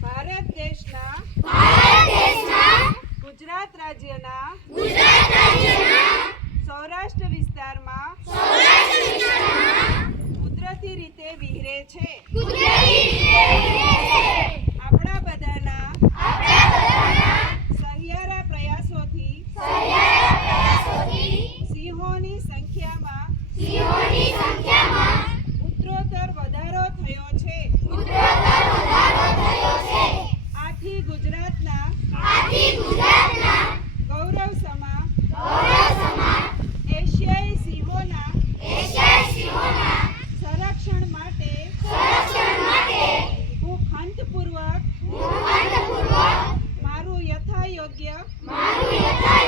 ભારત દેશના ગુજરાત રાજ્યના સૌરાષ્ટ્ર વિસ્તારમાં કુદરતી રીતે વિહરે છે. આપણા બધાના સહિયારા પ્રયાસોથી સિંહોની સંખ્યામાં સિંહો મારું યથા યોગ્ય મારું યથા